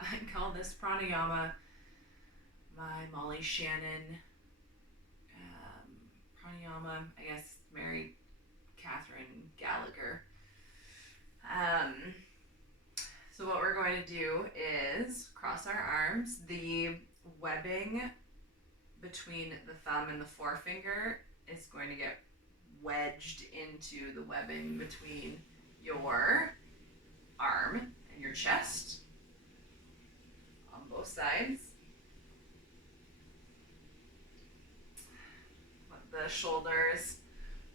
I call this pranayama my Molly Shannon pranayama. I guess Mary Catherine Gallagher. So what we're going to do is cross our arms. The webbing between the thumb and the forefinger is going to get wedged into the webbing between your arm and your chest on both sides. Let the shoulders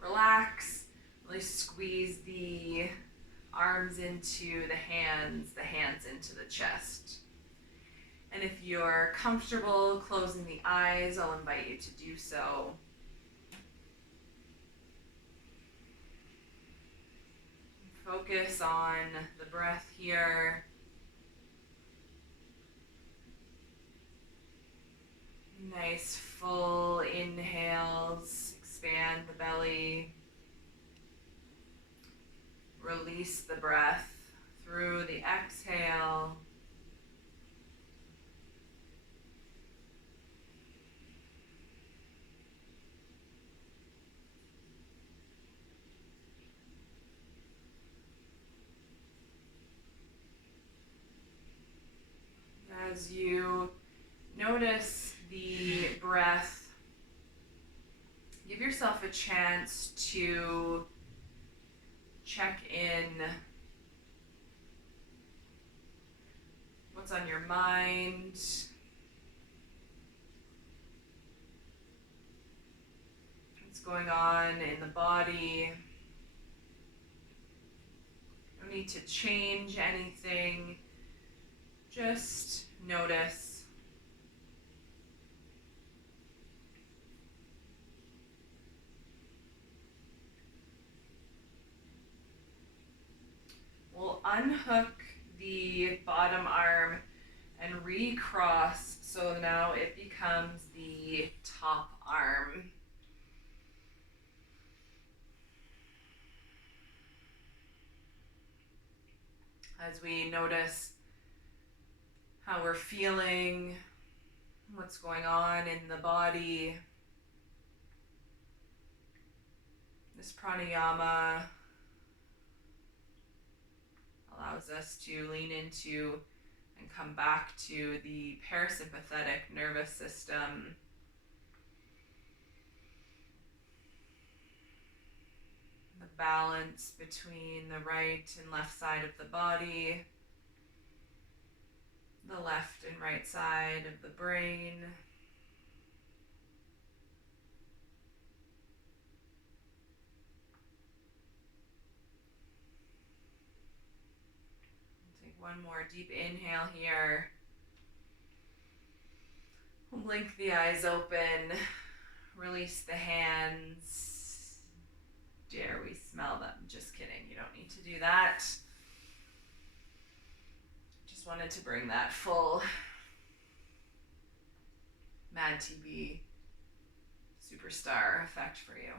relax. Really squeeze the arms into the hands into the chest. And if you're comfortable closing the eyes, I'll invite you to do so. Focus on the breath here. Nice full inhales, expand the belly. Release the breath through the exhale. As you notice the breath, give yourself a chance to check in what's on your mind, what's going on in the body. No need to change anything, just notice. We'll unhook the bottom arm and recross, so now it becomes the top arm. As we notice how we're feeling, what's going on in the body, this pranayama allows us to lean into and come back to the parasympathetic nervous system. The balance between the right and left side of the body, the left and right side of the brain. One more deep inhale here. We'll blink the eyes open. Release the hands. Dare we smell them? Just kidding. You don't need to do that. Just wanted to bring that full Mad TV superstar effect for you.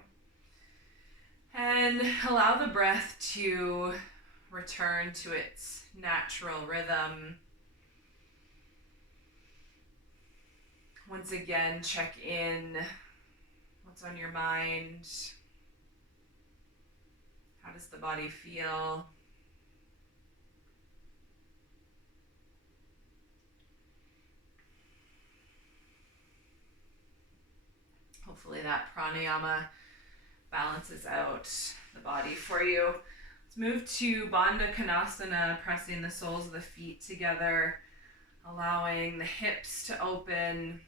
And allow the breath to return to its natural rhythm. Once again, check in. What's on your mind? How does the body feel? Hopefully that pranayama balances out the body for you. Let's move to Bandha Konasana, pressing the soles of the feet together, allowing the hips to open.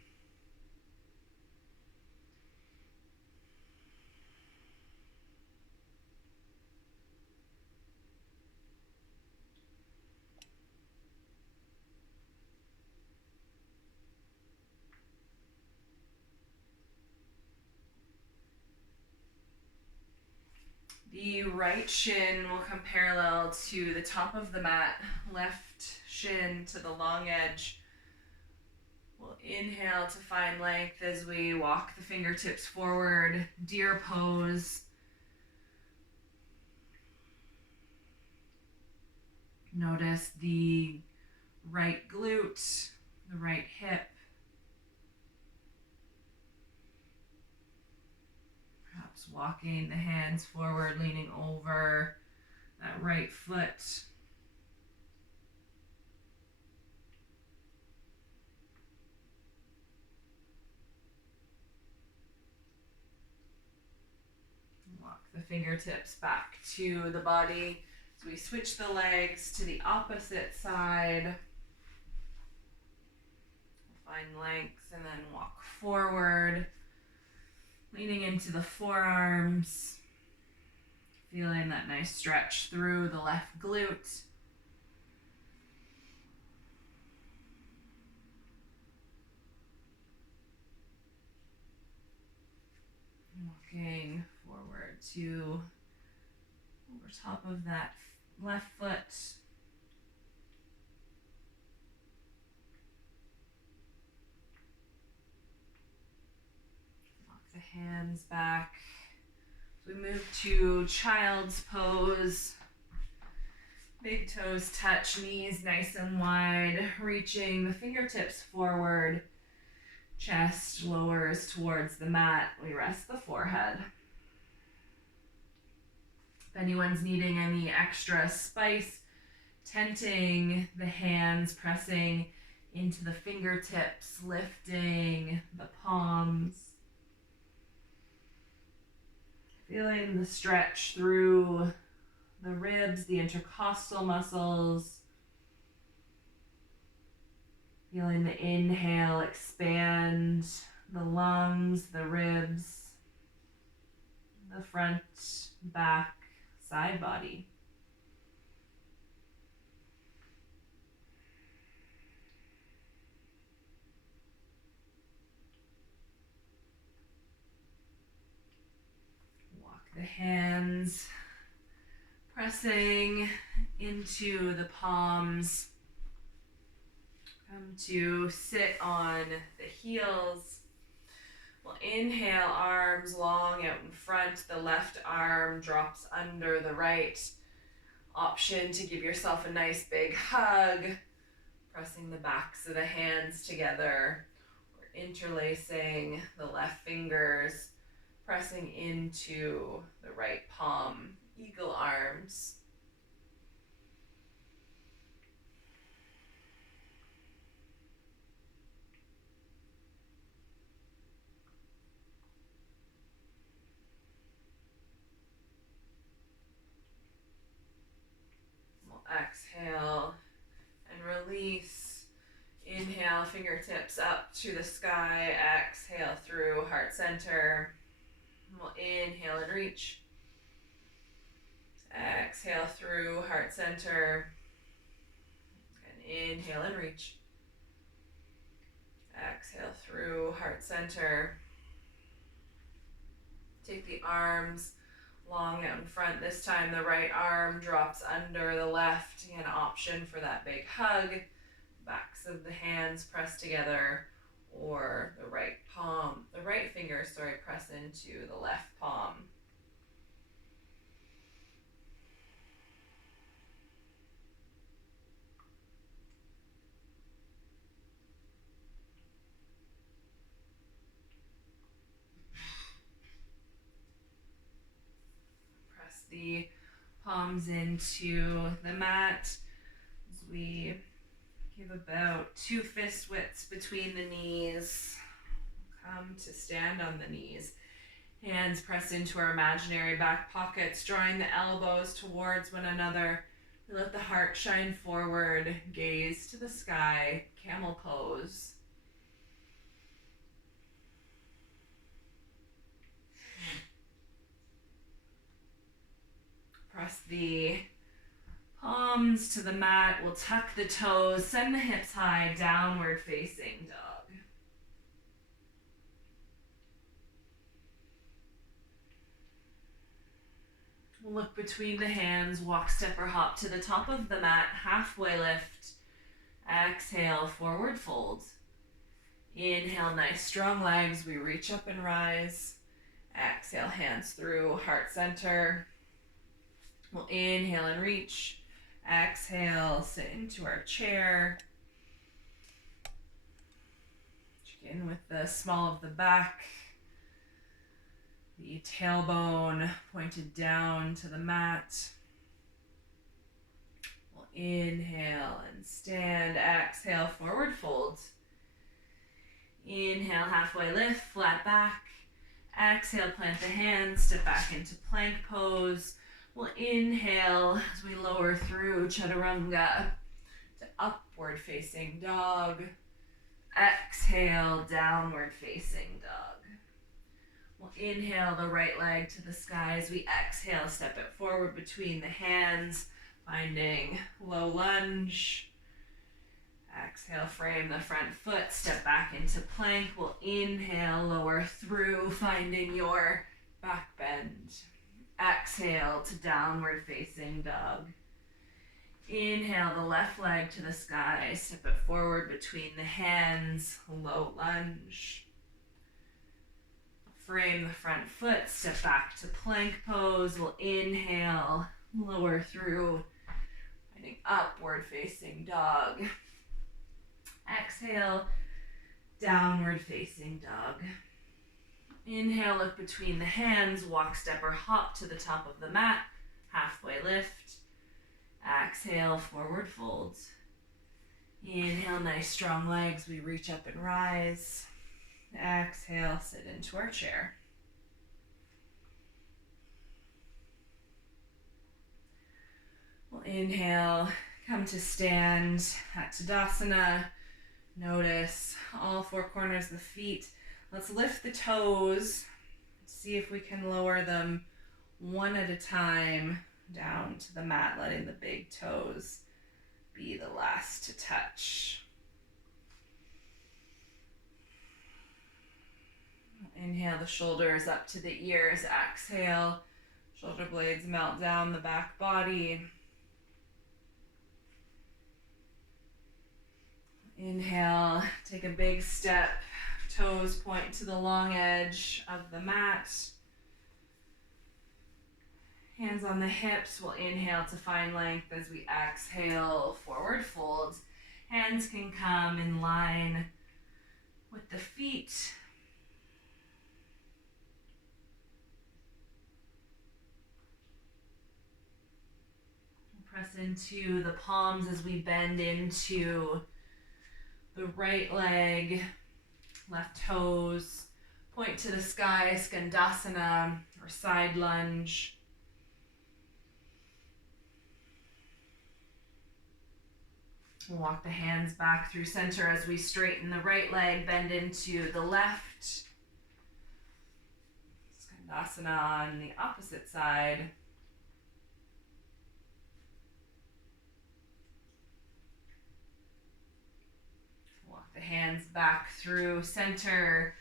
The right shin will come parallel to the top of the mat, left shin to the long edge. We'll inhale to find length as we walk the fingertips forward, deer pose. Notice the right glute, the right hip. Perhaps walking the hands forward, leaning over that right foot. Walk the fingertips back to the body. So we switch the legs to the opposite side. Find length and then walk forward, leaning into the forearms, feeling that nice stretch through the left glute. Walking forward to over top of that left foot. Walk the hands back. We move to child's pose. Big toes touch, knees nice and wide, reaching the fingertips forward. Chest lowers towards the mat. We rest the forehead. If anyone's needing any extra spice, tenting the hands, pressing into the fingertips, lifting the palms. Feeling the stretch through the ribs, the intercostal muscles. Feeling the inhale expand the lungs, the ribs, the front, back, side body. Walk the hands, pressing into the palms. Come to sit on the heels. We'll inhale, arms long out in front. The left arm drops under the right. Option to give yourself a nice big hug. Pressing the backs of the hands together. Or interlacing the left fingers. Pressing into the right palm. Eagle arms. Exhale and release. Inhale, fingertips up to the sky. Exhale through heart center. We'll inhale and reach. Exhale through heart center. And inhale and reach. Exhale through heart center. Take the arms long out in front. This time the right arm drops under the left. An option for that big hug. Backs of the hands press together, or the right finger, press into the left palm. Press the palms into the mat as we give about 2 fist widths between the knees. Come to stand on the knees. Hands press into our imaginary back pockets, drawing the elbows towards one another. We let the heart shine forward, gaze to the sky, camel pose. Press the palms to the mat. We'll tuck the toes, send the hips high, downward facing dog. We'll look between the hands, walk, step, or hop to the top of the mat, halfway lift. Exhale, forward fold. Inhale, nice strong legs. We reach up and rise. Exhale, hands through heart center. We'll inhale and reach. Exhale, sit into our chair. Begin with the small of the back, the tailbone pointed down to the mat. We'll inhale and stand. Exhale, forward fold. Inhale, halfway lift, flat back. Exhale, plant the hands, step back into plank pose. We'll inhale as we lower through chaturanga to upward facing dog. Exhale, downward facing dog. We'll inhale the right leg to the sky as we exhale, step it forward between the hands, finding low lunge. Exhale, frame the front foot, step back into plank. We'll inhale, lower through, finding your back bend. Exhale to downward facing dog. Inhale the left leg to the sky, step it forward between the hands, low lunge. Frame the front foot, step back to plank pose. We'll inhale, lower through, finding upward facing dog. Exhale, downward facing dog. Inhale, look between the hands, walk, step, or hop to the top of the mat, halfway lift. Exhale, forward fold. Inhale, nice strong legs, we reach up and rise. Exhale, sit into our chair. We'll inhale, come to stand at Tadasana. Notice all four corners of the feet. Let's lift the toes. See if we can lower them one at a time down to the mat, letting the big toes be the last to touch. Inhale the shoulders up to the ears. Exhale, shoulder blades melt down the back body. Inhale, take a big step, toes point to the long edge of the mat. Hands on the hips, we'll inhale to find length as we exhale, forward fold. Hands can come in line with the feet. Press into the palms as we bend into the right leg, left toes, point to the sky, skandasana or side lunge. We'll walk the hands back through center as we straighten the right leg, bend into the left. Skandasana on the opposite side. The hands back through center,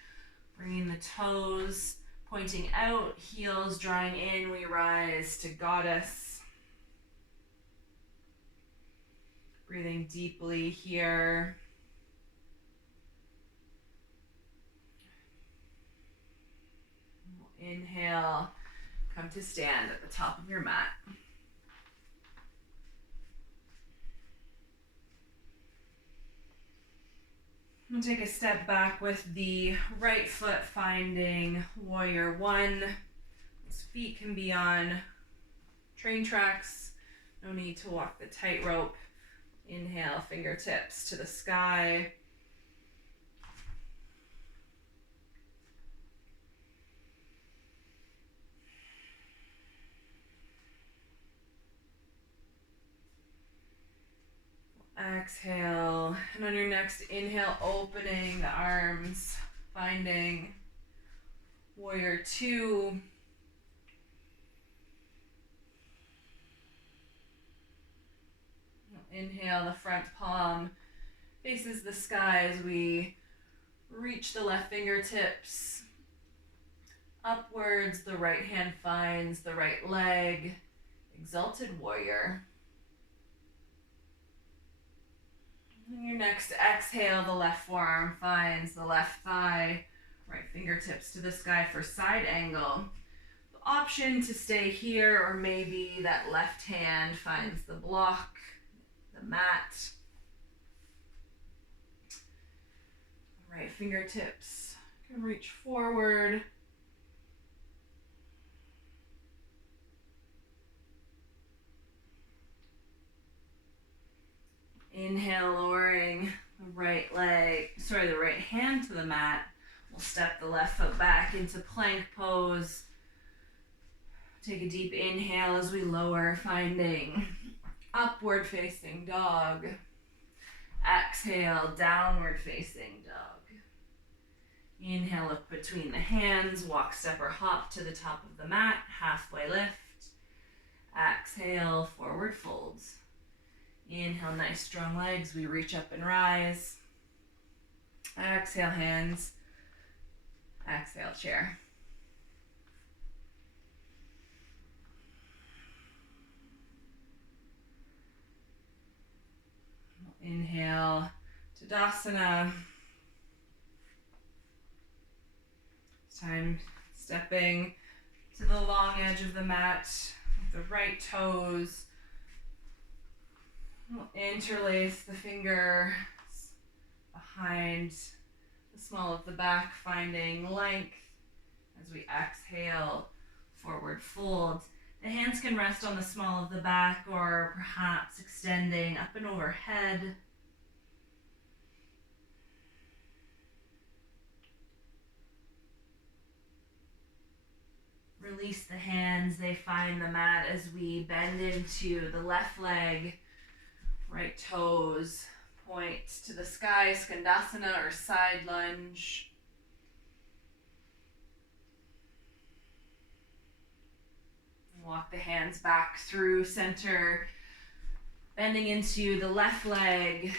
bringing the toes pointing out, heels drawing in, we rise to goddess. Breathing deeply here. Inhale, come to stand at the top of your mat. We'll take a step back with the right foot finding warrior one. Those feet can be on train tracks. No need to walk the tightrope. Inhale, fingertips to the sky. Exhale, and on your next inhale, opening the arms, finding warrior two. Inhale, the front palm faces the sky as we reach the left fingertips upwards. The right hand finds the right leg, exalted warrior. On your next exhale, the left forearm finds the left thigh, right fingertips to the sky for side angle. The option to stay here, or maybe that left hand finds the block, the mat. Right fingertips can reach forward. Inhale, lowering the the right hand to the mat. We'll step the left foot back into plank pose. Take a deep inhale as we lower, finding upward facing dog. Exhale, downward facing dog. Inhale, look between the hands, walk, step, or hop to the top of the mat, halfway lift. Exhale, forward folds. Inhale, nice strong legs, we reach up and rise. Exhale, hands. Exhale, chair. Inhale, Tadasana. This time stepping to the long edge of the mat with the right toes. We'll interlace the fingers behind the small of the back, finding length as we exhale, forward fold. The hands can rest on the small of the back or perhaps extending up and overhead. Release the hands, they find the mat as we bend into the left leg, right toes point to the sky, Skandasana or side lunge. Walk the hands back through center, bending into the left leg,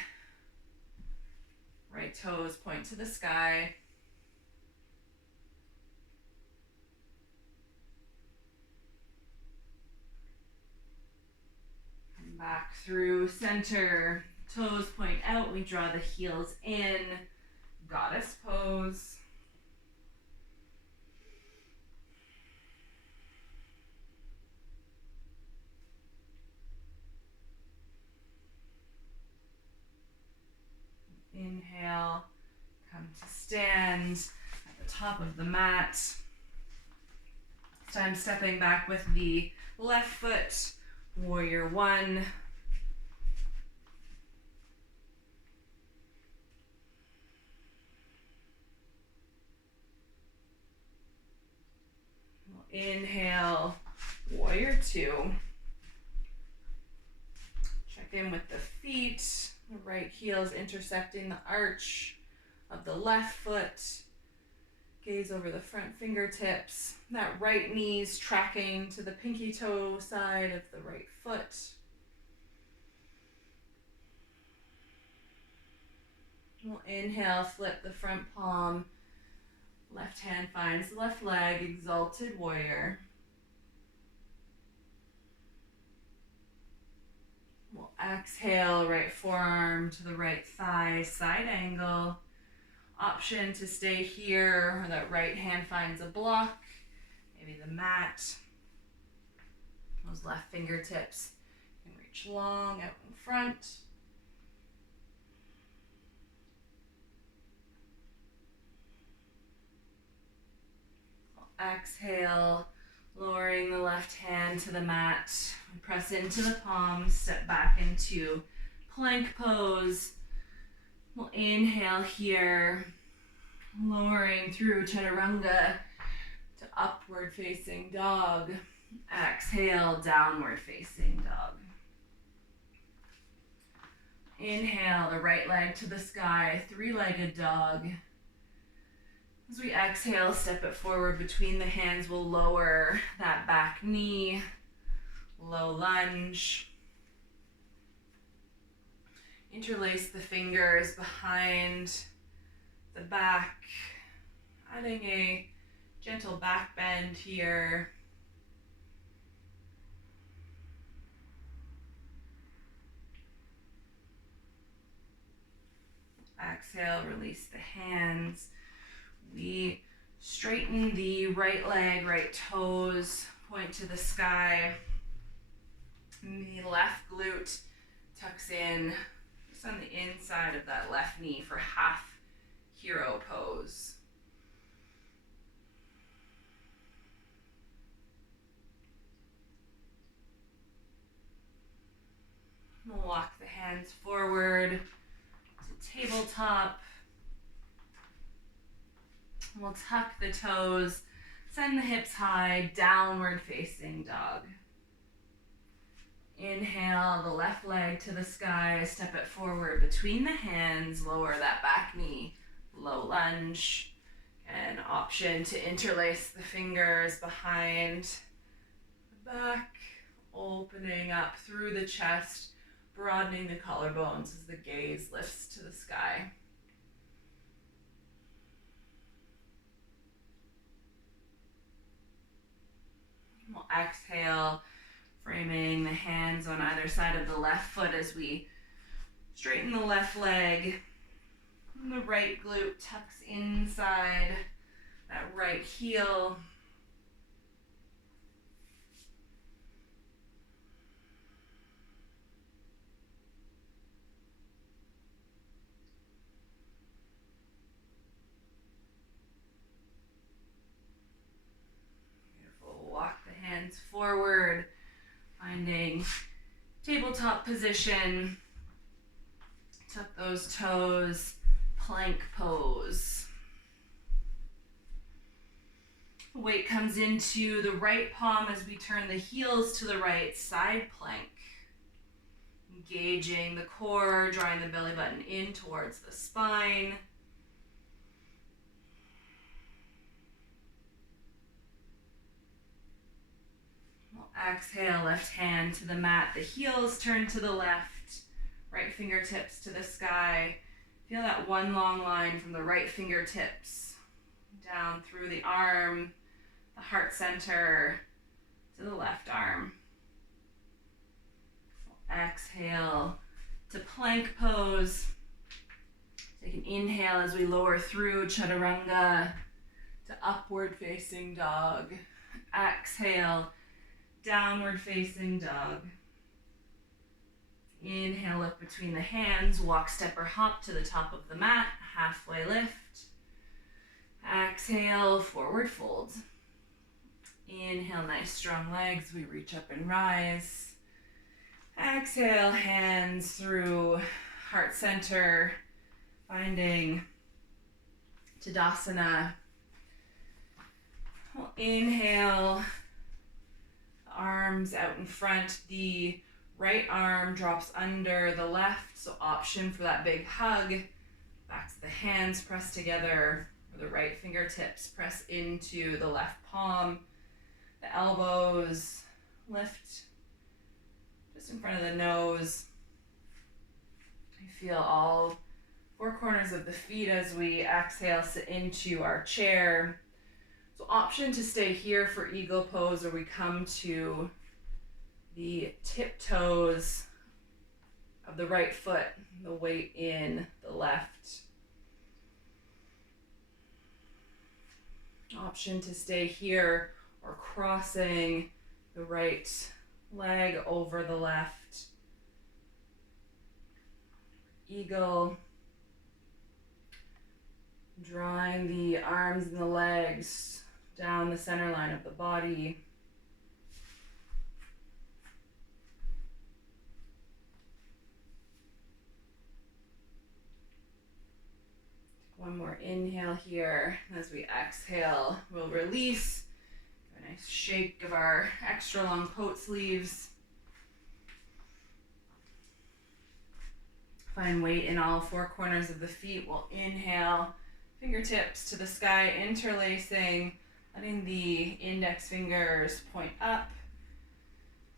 right toes point to the sky. And back through center, toes point out, we draw the heels in, goddess pose. Inhale, come to stand at the top of the mat. This time stepping back with the left foot, warrior one. Inhale, warrior two. Check in with the feet. The right heel is intersecting the arch of the left foot. Gaze over the front fingertips. That right knee's tracking to the pinky toe side of the right foot. We'll inhale, flip the front palm. Left hand finds the left leg, exalted warrior. We'll exhale, right forearm to the right thigh, side angle. Option to stay here, or that right hand finds a block, maybe the mat. Those left fingertips can reach long out in front. Exhale, lowering the left hand to the mat. Press into the palms, step back into plank pose. We'll inhale here, lowering through chaturanga to upward facing dog. Exhale, downward facing dog. Inhale, the right leg to the sky, three-legged dog. As we exhale, step it forward between the hands. We'll lower that back knee, low lunge. Interlace the fingers behind the back, adding a gentle back bend here. Exhale, release the hands. We straighten the right leg, right toes, point to the sky. The left glute tucks in just on the inside of that left knee for half hero pose. We'll walk the hands forward to tabletop. We'll tuck the toes, send the hips high, downward facing dog. Inhale the left leg to the sky, step it forward between the hands, lower that back knee, low lunge. An option to interlace the fingers behind the back, opening up through the chest, broadening the collarbones as the gaze lifts to the sky. We'll exhale, framing the hands on either side of the left foot as we straighten the left leg. And the right glute tucks inside that right heel. Beautiful. Walk the hands forward, finding tabletop position. Tuck those toes, plank pose. Weight comes into the right palm as we turn the heels to the right, side plank. Engaging the core, drawing the belly button in towards the spine. We'll exhale, left hand to the mat, the heels turn to the left. Right fingertips to the sky. Feel that one long line from the right fingertips down through the arm, the heart center, to the left arm. Exhale to plank pose. Take an inhale as we lower through chaturanga to upward facing dog. Exhale, downward facing dog. Inhale, look between the hands, walk, step, or hop to the top of the mat, halfway lift. Exhale, forward fold. Inhale, nice strong legs, we reach up and rise. Exhale, hands through heart center, finding Tadasana. We'll inhale, arms out in front, the right arm drops under the left, so option for that big hug. Back to the hands press together, or the right fingertips press into the left palm. The elbows lift just in front of the nose. You feel all four corners of the feet as we exhale, sit into our chair. So option to stay here for eagle pose, or we come to the tiptoes of the right foot, the weight in the left. Option to stay here or crossing the right leg over the left. Eagle. Drawing the arms and the legs down the center line of the body. One more inhale here. As we exhale, we'll release. A nice shake of our extra long coat sleeves. Find weight in all four corners of the feet. We'll inhale, fingertips to the sky, interlacing, letting the index fingers point up.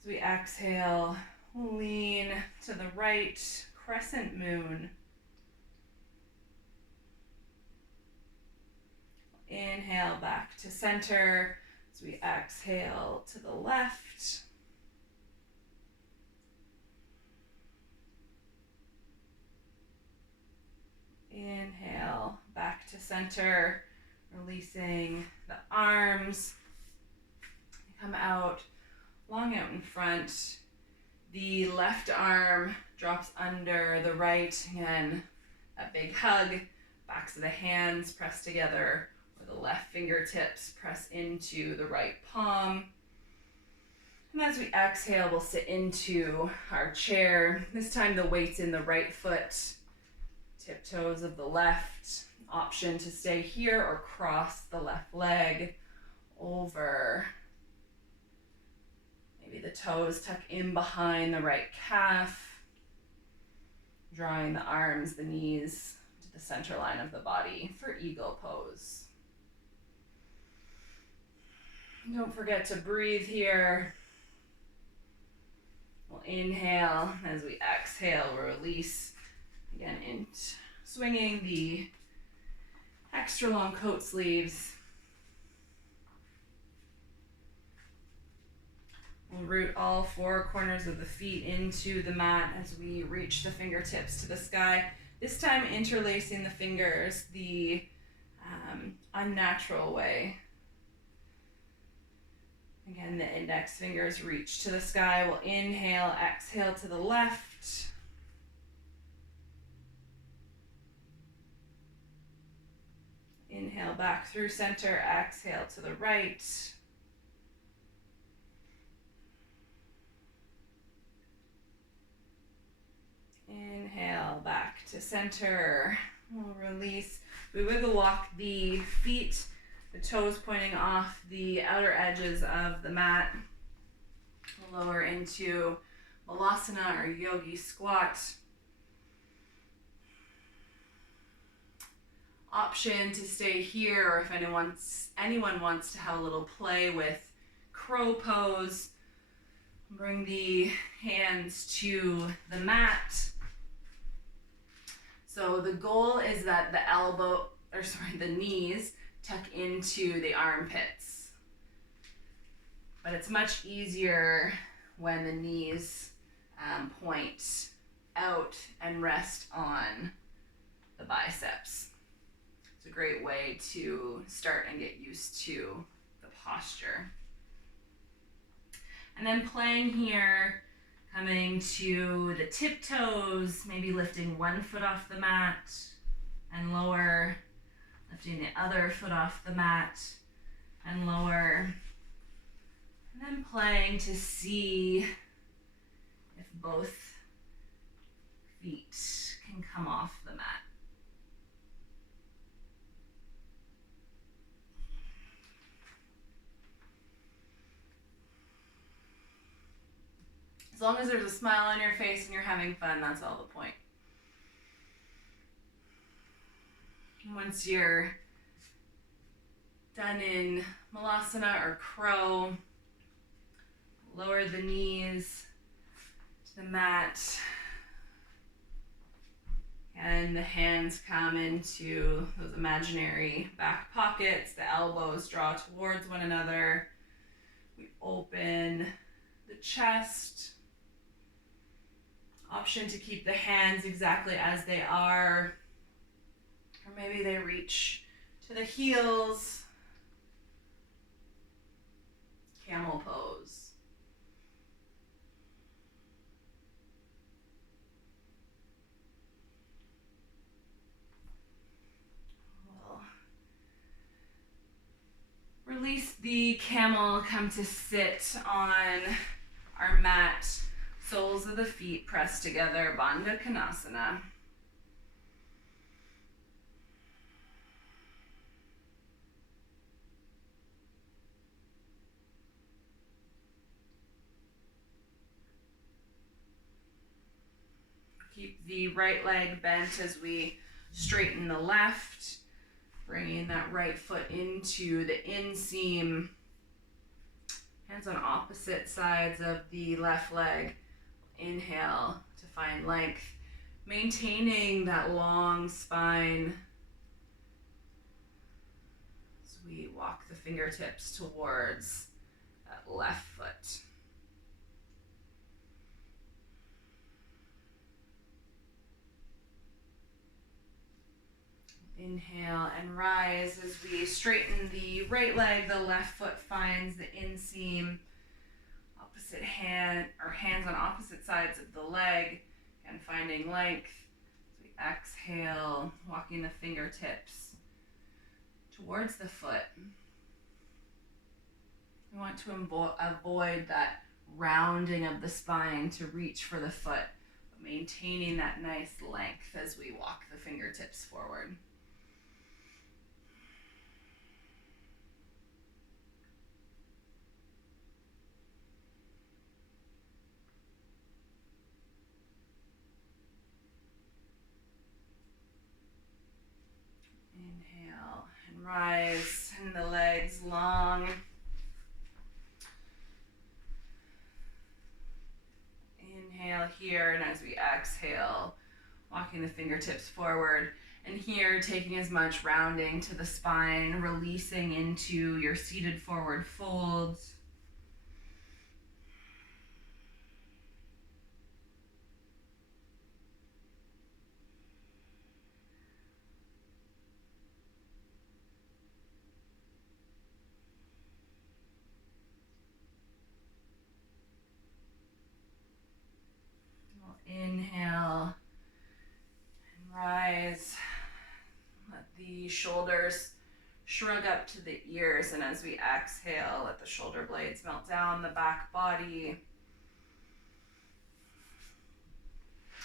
As we exhale, lean to the right, crescent moon. Inhale back to center as we exhale to the left. Inhale back to center, releasing the arms. Come out, long out in front. The left arm drops under the right. Again, that big hug. Backs of the hands press together, or the left fingertips press into the right palm. And as we exhale, we'll sit into our chair. This time the weight's in the right foot, tiptoes of the left. Option to stay here or cross the left leg over. Maybe the toes tuck in behind the right calf, drawing the arms, the knees to the center line of the body for eagle pose. Don't forget to breathe here. We'll inhale. As we exhale, we'll release again in swinging the extra long coat sleeves. We'll root all four corners of the feet into the mat as we reach the fingertips to the sky. This time interlacing the fingers the unnatural way. Again, the index fingers reach to the sky. We'll inhale, exhale to the left. Inhale back through center, exhale to the right. Inhale back to center. We'll release. We wiggle walk the feet, the toes pointing off the outer edges of the mat. We'll lower into Malasana or yogi squat. Option to stay here, or if anyone wants to have a little play with crow pose, bring the hands to the mat. So the goal is that the knees tuck into the armpits. But it's much easier when the knees point out and rest on the biceps. It's a great way to start and get used to the posture. And then playing here, coming to the tiptoes, maybe lifting one foot off the mat and lower, lifting the other foot off the mat and lower. And then playing to see if both feet can come off the mat. As long as there's a smile on your face and you're having fun, that's all the point. Once you're done in Malasana or crow, lower the knees to the mat. And the hands come into those imaginary back pockets. The elbows draw towards one another. We open the chest. Option to keep the hands exactly as they are, or maybe they reach to the heels. Camel pose. We'll release the camel, come to sit on our mat. Soles of the feet pressed together, Bandha Konasana. Keep the right leg bent as we straighten the left, bringing that right foot into the inseam. Hands on opposite sides of the left leg. Inhale to find length, maintaining that long spine as we walk the fingertips towards that left foot. Inhale and rise as we straighten the right leg, the left foot finds the inseam. Opposite hand or hands on opposite sides of the leg and finding length. As we Exhale, walking the fingertips towards the foot. We want to avoid that rounding of the spine to reach for the foot, but maintaining that nice length as we walk the fingertips forward. Inhale and rise, and the legs long. Inhale here, and as we exhale, walking the fingertips forward. And here, taking as much rounding to the spine, releasing into your seated forward folds. We'll inhale and rise. Let the shoulders shrug up to the ears, and as we exhale, let the shoulder blades melt down the back body.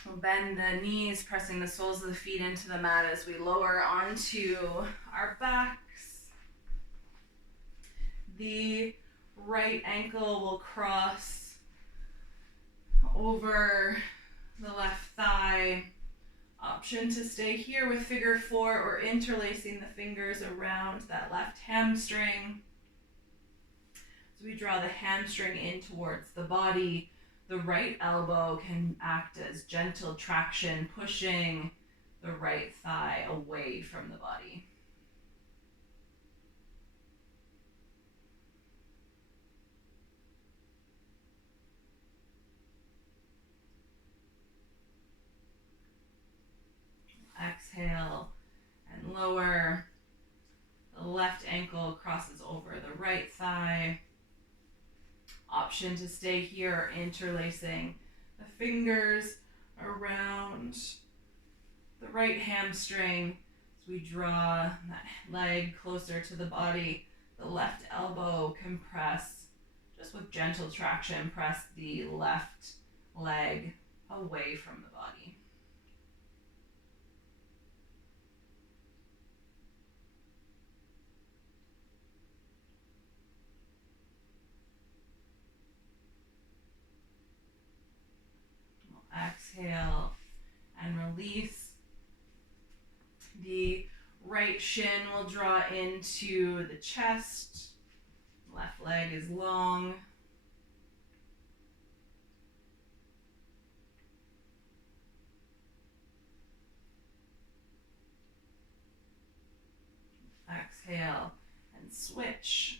We'll bend the knees, pressing the soles of the feet into the mat as we lower onto our backs. The right ankle will cross over the left thigh. Option to stay here with figure four or interlacing the fingers around that left hamstring. As we draw the hamstring in towards the body, the right elbow can act as gentle traction, pushing the right thigh away from the body. Exhale and lower. The left ankle crosses over the right thigh. Option to stay here, interlacing the fingers around the right hamstring as we draw that leg closer to the body. The left elbow can press, just with gentle traction, press the left leg away from the body. Exhale and release. The right shin will draw into the chest. Left leg is long. Exhale and switch.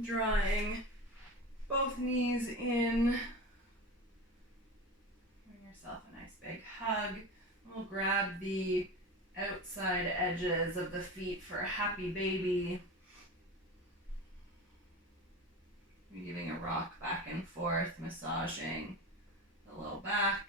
Drawing both knees in. Give yourself a nice big hug. We'll grab the outside edges of the feet for a happy baby. We're giving a rock back and forth, massaging the low back.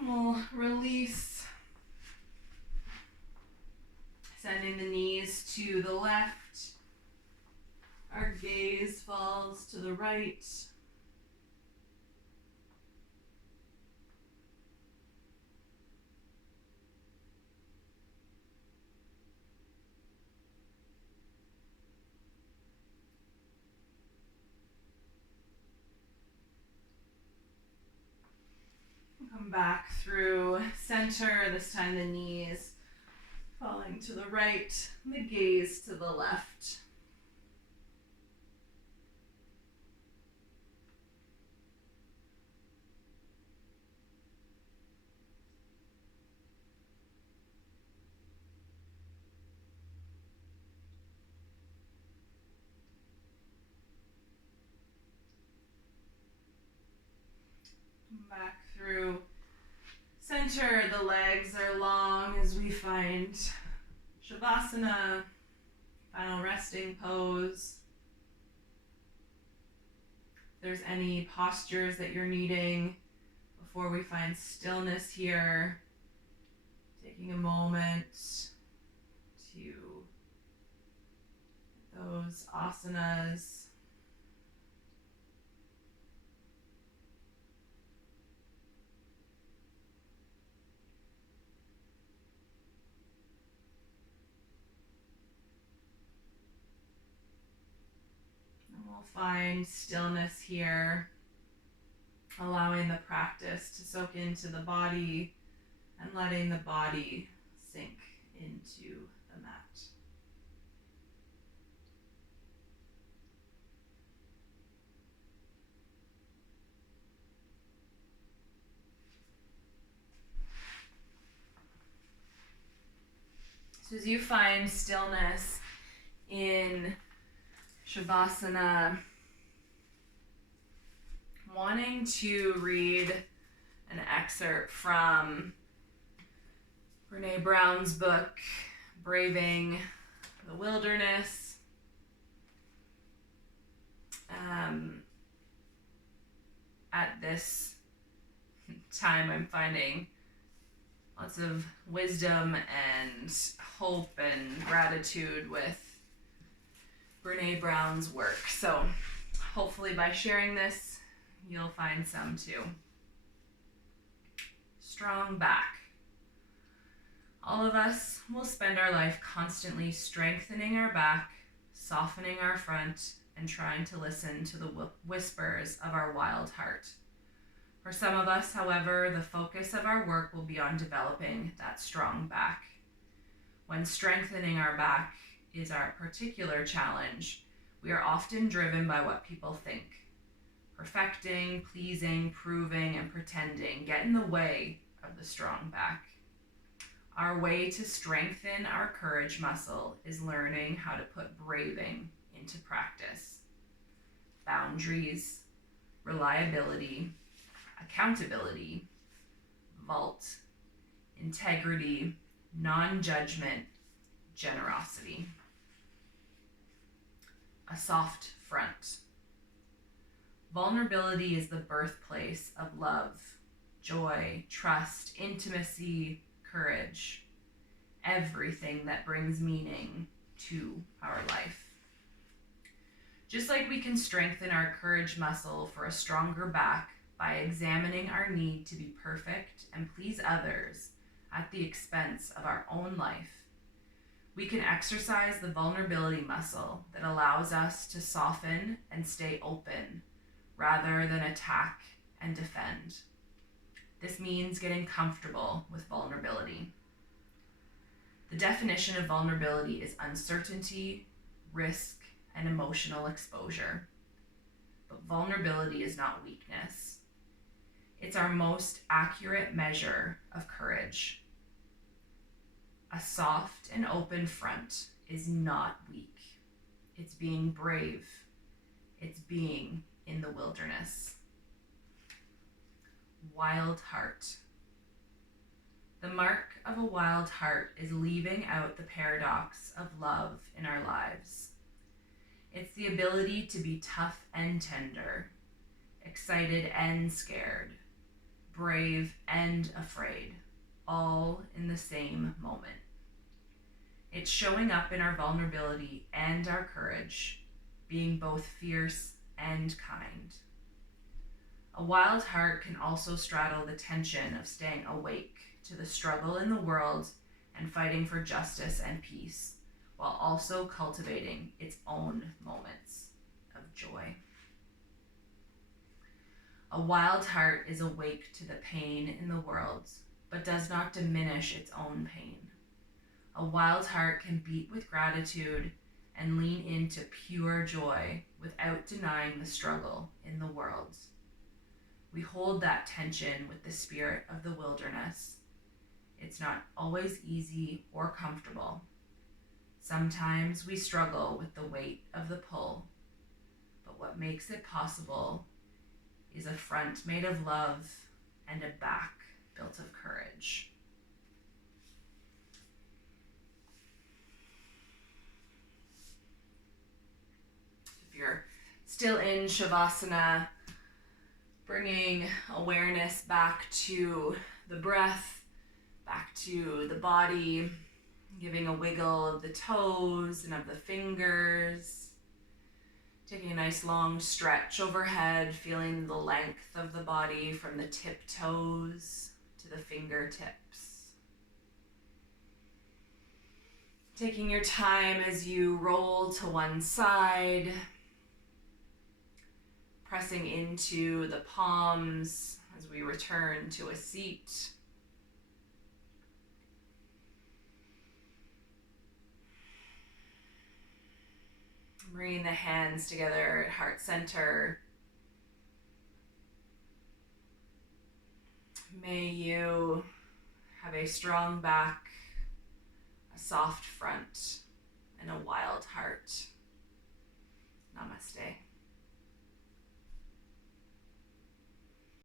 We'll release, sending the knees to the left. Our gaze falls to the right. Come back through center, this time the knees falling to the right, the gaze to the left. Come back through center. The legs are long as we find Shavasana, final resting pose. If there's any postures that you're needing before we find stillness here, taking a moment to those asanas. And we'll find stillness here, allowing the practice to soak into the body and letting the body sink into the mat. So as you find stillness in Shavasana, wanting to read an excerpt from Brene Brown's book, Braving the Wilderness. At this time, I'm finding lots of wisdom and hope and gratitude with Brene Brown's work. So hopefully by sharing this, you'll find some too. Strong back. All of us will spend our life constantly strengthening our back, softening our front, and trying to listen to the whispers of our wild heart. For some of us, however, the focus of our work will be on developing that strong back. When strengthening our back is our particular challenge, we are often driven by what people think. Perfecting, pleasing, proving, and pretending get in the way of the strong back. Our way to strengthen our courage muscle is learning how to put braving into practice. Boundaries, reliability, accountability, vault, integrity, non-judgment, generosity. A soft front. Vulnerability is the birthplace of love, joy, trust, intimacy, courage, everything that brings meaning to our life. Just like we can strengthen our courage muscle for a stronger back by examining our need to be perfect and please others at the expense of our own life, we can exercise the vulnerability muscle that allows us to soften and stay open rather than attack and defend. This means getting comfortable with vulnerability. The definition of vulnerability is uncertainty, risk, and emotional exposure. But vulnerability is not weakness. It's our most accurate measure of courage. A soft and open front is not weak. It's being brave. It's being in the wilderness. Wild heart. The mark of a wild heart is leaving out the paradox of love in our lives. It's the ability to be tough and tender, excited and scared, brave and afraid, all in the same moment. It's showing up in our vulnerability and our courage, being both fierce and kind. A wild heart can also straddle the tension of staying awake to the struggle in the world and fighting for justice and peace, while also cultivating its own moments of joy. A wild heart is awake to the pain in the world, but does not diminish its own pain. A wild heart can beat with gratitude and lean into pure joy without denying the struggle in the world. We hold that tension with the spirit of the wilderness. It's not always easy or comfortable. Sometimes we struggle with the weight of the pull, but what makes it possible is a front made of love and a back built of courage. If you're still in Shavasana, bringing awareness back to the breath, back to the body, giving a wiggle of the toes and of the fingers. Taking a nice long stretch overhead, feeling the length of the body from the tip toes to the fingertips. Taking your time as you roll to one side, pressing into the palms as we return to a seat. Bringing the hands together at heart center. May you have a strong back, a soft front, and a wild heart. Namaste.